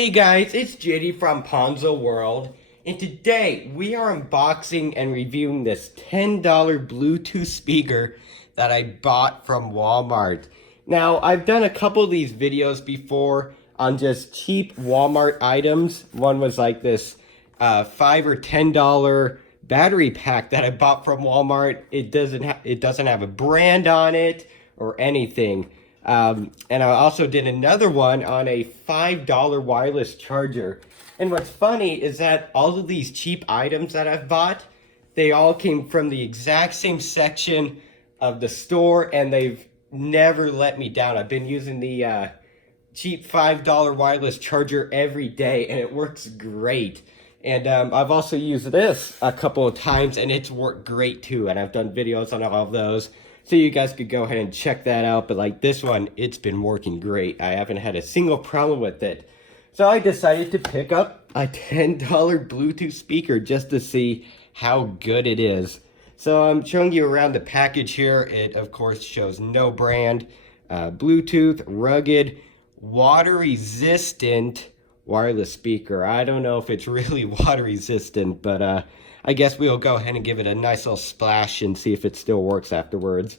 Hey guys, it's JD from Ponzo World, and today we are unboxing and reviewing this $10 Bluetooth speaker that I bought from Walmart. Now, I've done a couple of these videos before on just cheap Walmart items. One was like this $5 or $10 battery pack that I bought from Walmart. It doesn't have a brand on it or anything. And I also did another one on a $5 wireless charger. And what's funny is that all of these cheap items that I've bought, they all came from the exact same section of the store, and they've never let me down. I've been using the cheap $5 wireless charger every day, and it works great. And I've also used this a couple of times, and it's worked great too. And I've done videos on all of those. So you guys could go ahead and check that out. But like this one, it's been working great. I haven't had a single problem with it. So I decided to pick up a $10 Bluetooth speaker just to see how good it is. So I'm showing you around the package here. It, of course, shows no brand, Bluetooth, rugged, water-resistant wireless speaker. I don't know if it's really water-resistant, but I guess we'll go ahead and give it a nice little splash and see if it still works afterwards.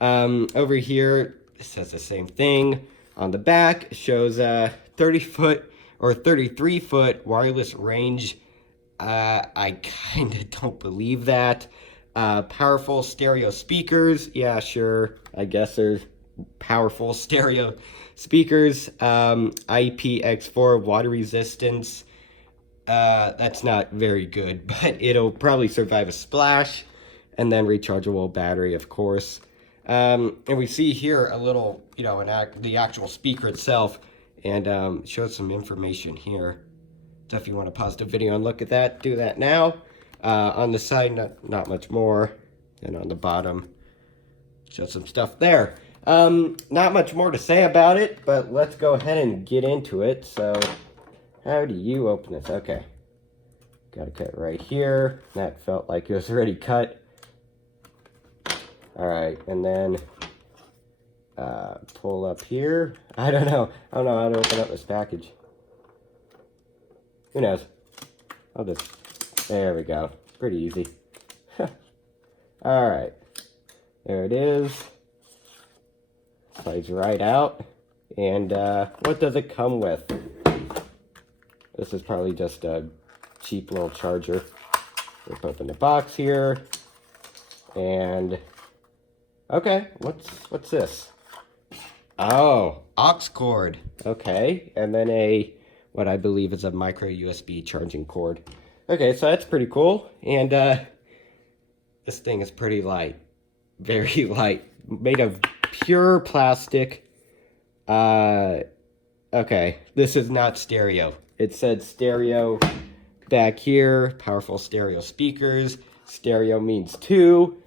Over here, it says the same thing. On the back, it shows 30-foot or 33-foot wireless range. I kind of don't believe that. Powerful stereo speakers. Yeah, sure. I guess there's powerful stereo speakers. IPX4 water resistance. That's not very good, but it'll probably survive a splash, and then rechargeable battery, of course. And we see here a little, the actual speaker itself, and shows some information here. So if you want to pause the video and look at that, do that now. On the side, not much more, and on the bottom, shows some stuff there. Not much more to say about it, but let's go ahead and get into it. So, how do you open this? Okay. Got a cut right here. That felt like it was already cut. Alright, and then pull up here. I don't know how to open up this package. Who knows? There we go. Pretty easy. Alright. There it is. Slides right out. And what does it come with? This is probably just a cheap little charger. Rip open the box here. And okay, what's this? Oh, aux cord. Okay, and then what I believe is a micro USB charging cord. Okay, so that's pretty cool. And this thing is pretty light. Very light. Made of pure plastic. Okay, this is not stereo. It said stereo back here, powerful stereo speakers. Stereo means two,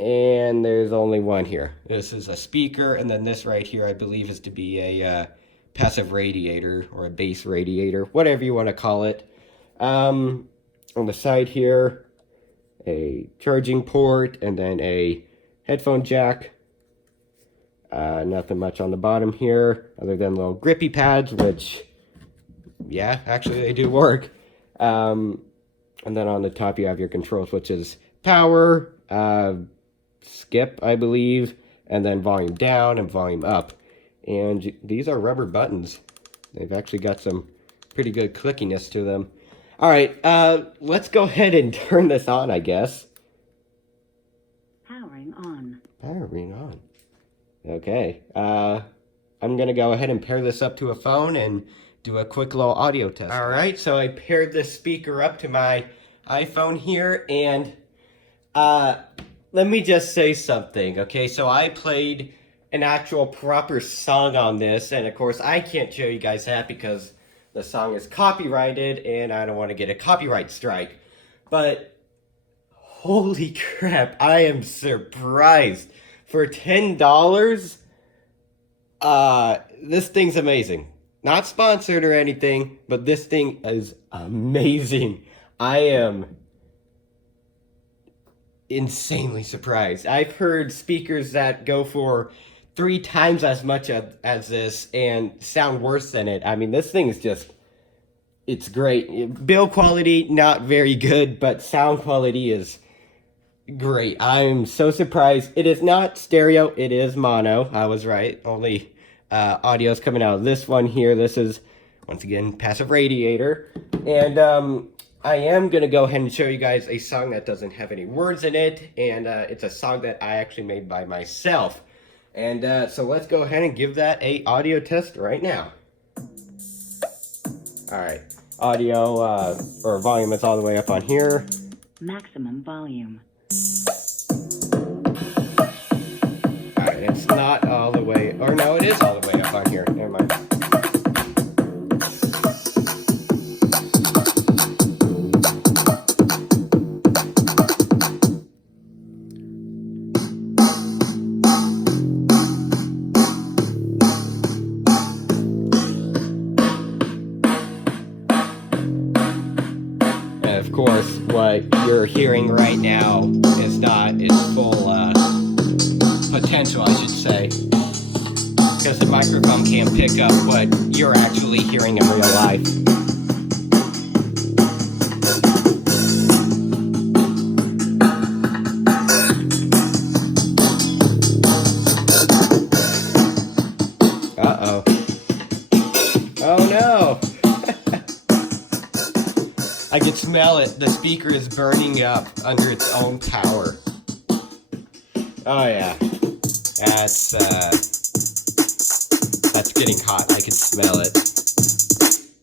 and there's only one here. This is a speaker, and then this right here I believe is to be a passive radiator or a base radiator, whatever you want to call it. On the side here, a charging port, and then a headphone jack. Nothing much on the bottom here, other than little grippy pads, which, yeah, actually they do work. And then on the top you have your controls, which is power, skip, I believe, and then volume down and volume up. And these are rubber buttons. They've actually got some pretty good clickiness to them. All right, let's go ahead and turn this on, I guess. Powering on. Powering on. Okay, I'm gonna go ahead and pair this up to a phone and do a quick little audio test. All right, so I paired this speaker up to my iPhone here, and let me just say something, okay? So I played an actual proper song on this, and of course I can't show you guys that because the song is copyrighted, and I don't want to get a copyright strike. But holy crap, I am surprised. For $10, this thing's amazing. Not sponsored or anything, but this thing is amazing. I am insanely surprised. I've heard speakers that go for 3 times as much as this and sound worse than it. I mean, this thing is just, it's great. Build quality, not very good, but sound quality is great. I'm so surprised. It is not stereo, it is mono. I was right. Only audio is coming out of this one here. This is, once again, Passive Radiator. And I am going to go ahead and show you guys a song that doesn't have any words in it. And it's a song that I actually made by myself. And so let's go ahead and give that a audio test right now. Alright, audio or volume is all the way up on here. Maximum volume. Alright, it's not all the way, or no, it is all the way up on here. Never mind. Of course, what you're hearing right now is not its full potential, I should say, because the microphone can't pick up what you're actually hearing in real life. Uh-oh. Oh no! I can smell it. The speaker is burning up under its own power. Oh yeah. That's getting hot. I can smell it.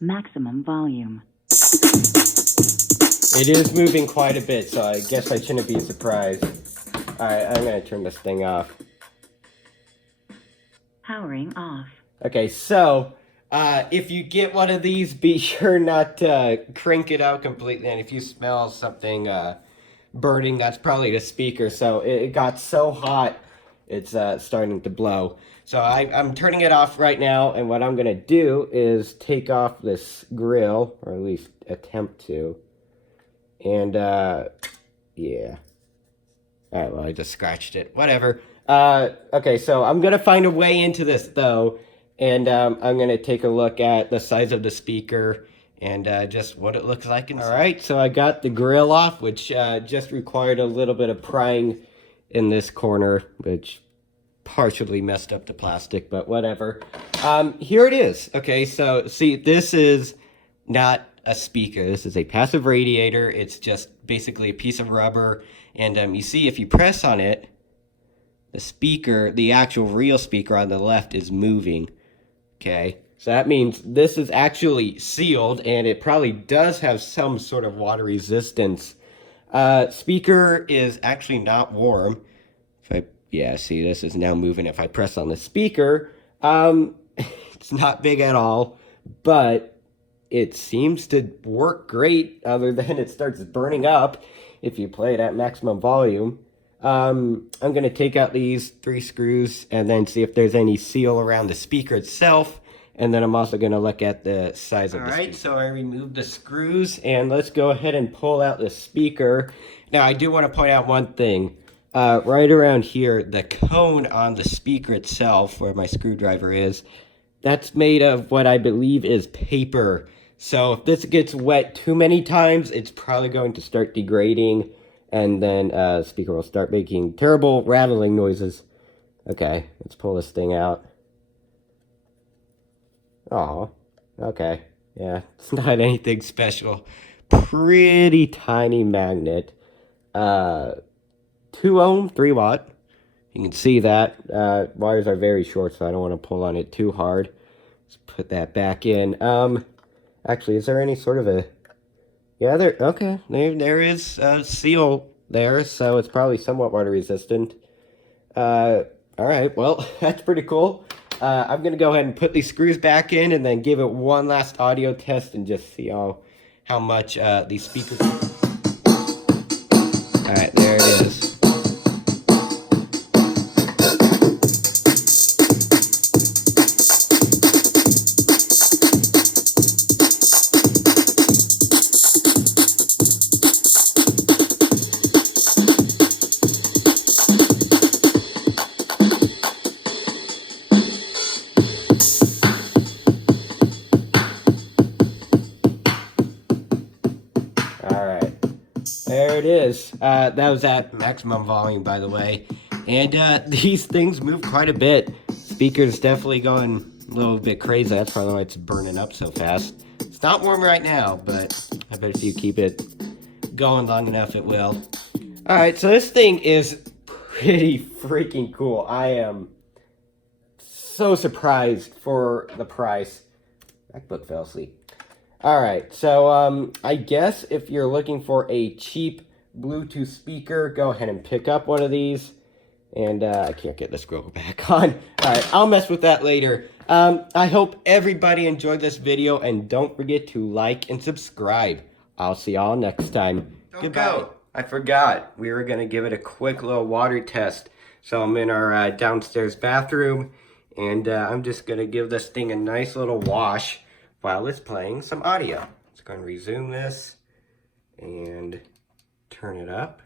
Maximum volume. It is moving quite a bit, so I guess I shouldn't be surprised. Alright, I'm gonna turn this thing off. Powering off. Okay, so if you get one of these, be sure not to crank it out completely. And if you smell something burning, that's probably the speaker. So it got so hot, it's starting to blow. So I'm turning it off right now. And what I'm going to do is take off this grill, or at least attempt to. And yeah. All right, well, I just scratched it. Whatever. Okay, so I'm going to find a way into this, though. And I'm going to take a look at the size of the speaker and just what it looks like. All right, so I got the grill off, which just required a little bit of prying in this corner, which partially messed up the plastic, but whatever. Here it is. Okay, so see, this is not a speaker. This is a passive radiator. It's just basically a piece of rubber. And you see, if you press on it, the speaker, the actual real speaker on the left is moving. Okay, so that means this is actually sealed, and it probably does have some sort of water resistance. Speaker is actually not warm. Yeah, see, this is now moving. If I press on the speaker, it's not big at all, but it seems to work great, other than it starts burning up if you play it at maximum volume. I'm going to take out these 3 screws and then see if there's any seal around the speaker itself. And then I'm also going to look at the size of the speaker. Alright, so I removed the screws and let's go ahead and pull out the speaker. Now, I do want to point out one thing. Right around here, the cone on the speaker itself, where my screwdriver is, that's made of what I believe is paper. So if this gets wet too many times, it's probably going to start degrading. And then the speaker will start making terrible rattling noises. Okay, let's pull this thing out. Oh, okay. Yeah, it's not anything special. Pretty tiny magnet. 2 ohm, 3 watt. You can see that. Wires are very short, so I don't want to pull on it too hard. Let's put that back in. Actually, is there any sort of a... Yeah, okay, there is a seal there, so it's probably somewhat water resistant. Alright, well, that's pretty cool. I'm going to go ahead and put these screws back in and then give it one last audio test and just see how much these speakers... Alright, there it is. There it is. That was at maximum volume, by the way. And these things move quite a bit. Speaker's definitely going a little bit crazy. That's probably why it's burning up so fast. It's not warm right now, but I bet if you keep it going long enough, it will. Alright, so this thing is pretty freaking cool. I am so surprised for the price. MacBook fell asleep. Alright, so I guess if you're looking for a cheap Bluetooth speaker, go ahead and pick up one of these. And I can't get the scroll back on. Alright, I'll mess with that later. I hope everybody enjoyed this video, and don't forget to like and subscribe. I'll see y'all next time. Goodbye. I forgot. We were going to give it a quick little water test. So I'm in our downstairs bathroom, and I'm just going to give this thing a nice little wash while it's playing some audio. Let's go and resume this and turn it up.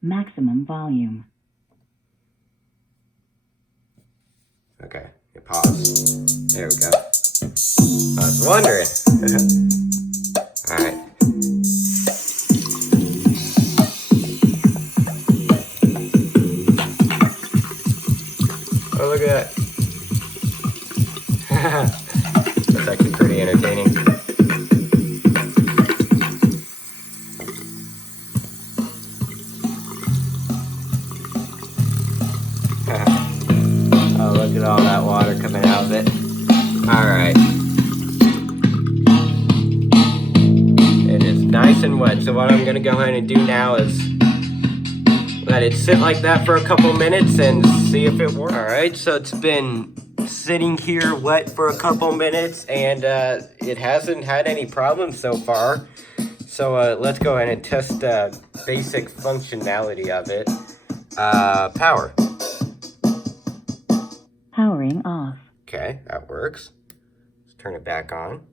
Maximum volume. Okay, pause. There we go. I was wondering. Alright. Oh, look at that. That's actually pretty entertaining. Oh, look at all that water coming out of it. Alright. It is nice and wet, so what I'm going to go ahead and do now is let it sit like that for a couple minutes and see if it works. Alright, so it's been sitting here wet for a couple minutes, and it hasn't had any problems so far. So let's go ahead and test the basic functionality of it. Power. Powering off. Okay, that works. Let's turn it back on.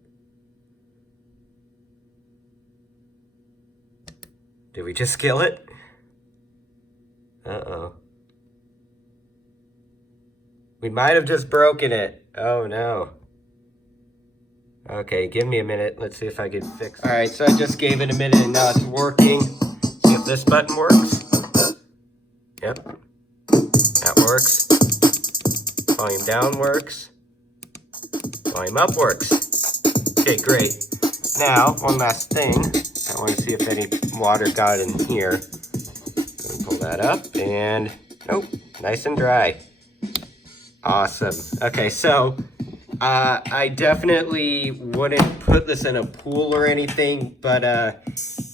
Did we just kill it? Uh-oh. We might have just broken it. Oh no. Okay, give me a minute. Let's see if I can fix it. Alright, so I just gave it a minute and now it's working. See if this button works. Yep. That works. Volume down works. Volume up works. Okay, great. Now, one last thing. I want to see if any water got in here. Pull that up and nope, nice and dry. Awesome. Okay, so I definitely wouldn't put this in a pool or anything, but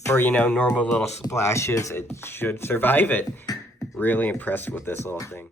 for, you know, normal little splashes, it should survive it. Really impressed with this little thing.